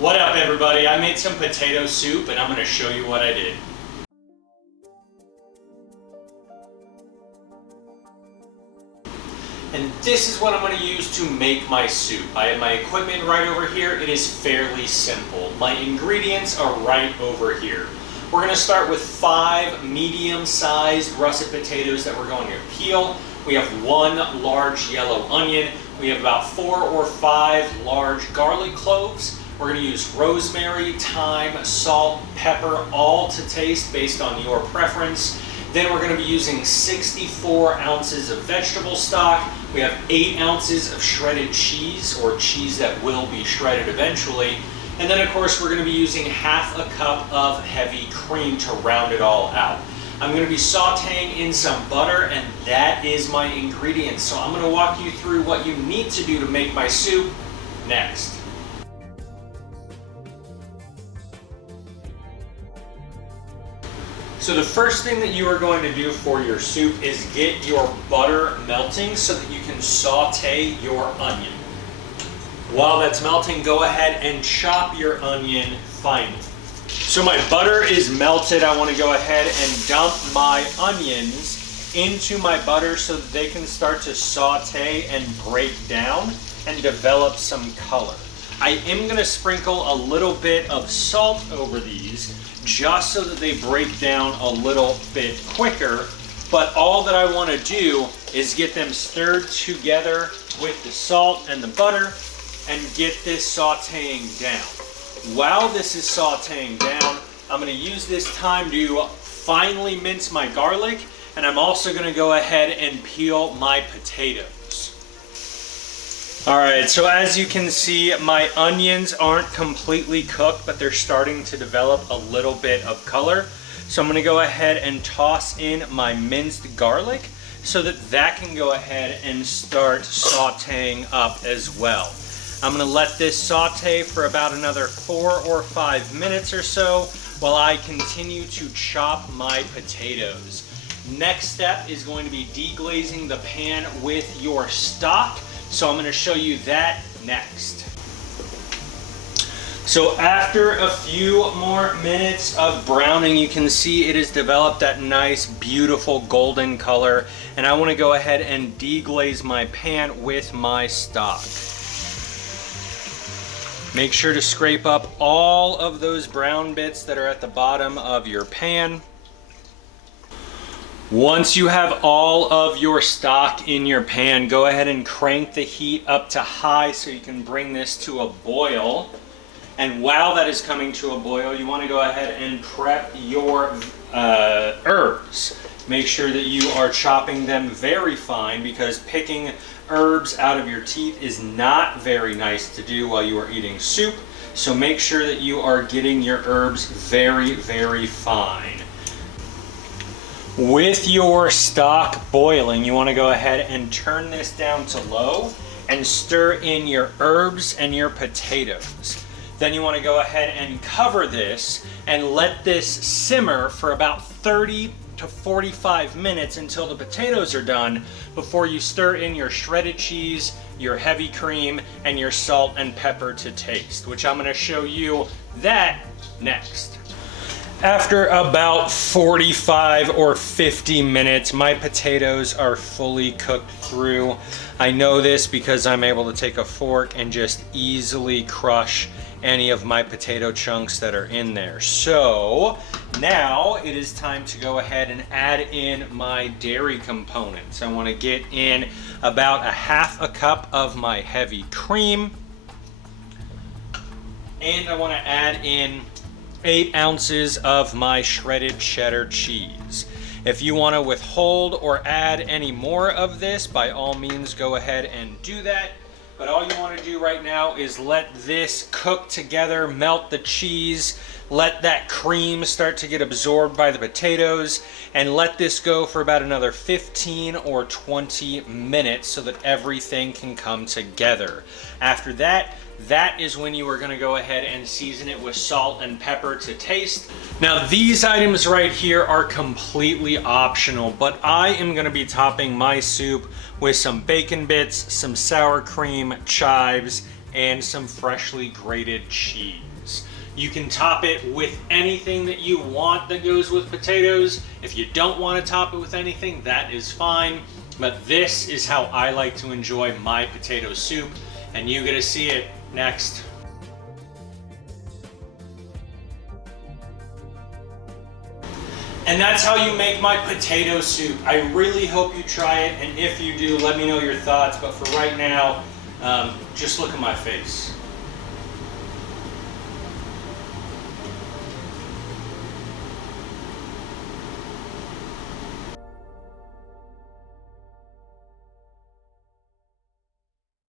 What up, everybody? I made some potato soup and I'm going to show you what I did. And this is what I'm going to use to make my soup. I have my equipment right over here. It is fairly simple. My ingredients are right over here. We're going to start with 5 medium-sized russet potatoes that we're going to peel. We have 1 large yellow onion. We have about 4 or 5 large garlic cloves. We're going to use rosemary, thyme, salt, pepper, all to taste based on your preference. Then we're going to be using 64 ounces of vegetable stock. We have 8 ounces of shredded cheese, or cheese that will be shredded eventually. And then of course we're going to be using half a cup of heavy cream to round it all out. I'm going to be sauteing in some butter, and that is my ingredients. So I'm going to walk you through what you need to do to make my soup next. So the first thing that you are going to do for your soup is get your butter melting so that you can saute your onion. While that's melting, go ahead and chop your onion finely. So my butter is melted. I want to go ahead and dump my onions into my butter so that they can start to saute and break down and develop some color. I am going to sprinkle a little bit of salt over these just so that they break down a little bit quicker, but all that I want to do is get them stirred together with the salt and the butter and get this sauteing down. While this is sauteing down, I'm going to use this time to finely mince my garlic, and I'm also going to go ahead and peel my potatoes. Alright, so as you can see, my onions aren't completely cooked, but they're starting to develop a little bit of color. So I'm going to go ahead and toss in my minced garlic so that that can go ahead and start sauteing up as well. I'm going to let this saute for about another 4 or 5 minutes or so while I continue to chop my potatoes. Next step is going to be deglazing the pan with your stock. So I'm going to show you that next. So after a few more minutes of browning, you can see it has developed that nice, beautiful golden color. And I want to go ahead and deglaze my pan with my stock. Make sure to scrape up all of those brown bits that are at the bottom of your pan. Once you have all of your stock in your pan, go ahead and crank the heat up to high so you can bring this to a boil. And while that is coming to a boil, you want to go ahead and prep your herbs. Make sure that you are chopping them very fine, because picking herbs out of your teeth is not very nice to do while you are eating soup. So make sure that you are getting your herbs very, very fine. With your stock boiling, you want to go ahead and turn this down to low and stir in your herbs and your potatoes. Then you want to go ahead and cover this and let this simmer for about 30 to 45 minutes until the potatoes are done before you stir in your shredded cheese, your heavy cream, and your salt and pepper to taste, which I'm going to show you that next. After about 45 or 50 minutes, my potatoes are fully cooked through. I know this because I'm able to take a fork and just easily crush any of my potato chunks that are in there. So now it is time to go ahead and add in my dairy components. I want to get in about a half a cup of my heavy cream, and I want to add in 8 ounces of my shredded cheddar cheese. If you want to withhold or add any more of this, by all means go ahead and do that. But all you want to do right now is let this cook together, melt the cheese, let that cream start to get absorbed by the potatoes, and let this go for about another 15 or 20 minutes so that everything can come together. After that, that is when you are going to go ahead and season it with salt and pepper to taste. Now these items right here are completely optional, but I am going to be topping my soup with some bacon bits, some sour cream, chives, and some freshly grated cheese. You can top it with anything that you want that goes with potatoes. If you don't want to top it with anything, that is fine. But this is how I like to enjoy my potato soup, and you get to see it next. And that's how you make my potato soup. I really hope you try it, and if you do, let me know your thoughts. But for right now, just look at my face.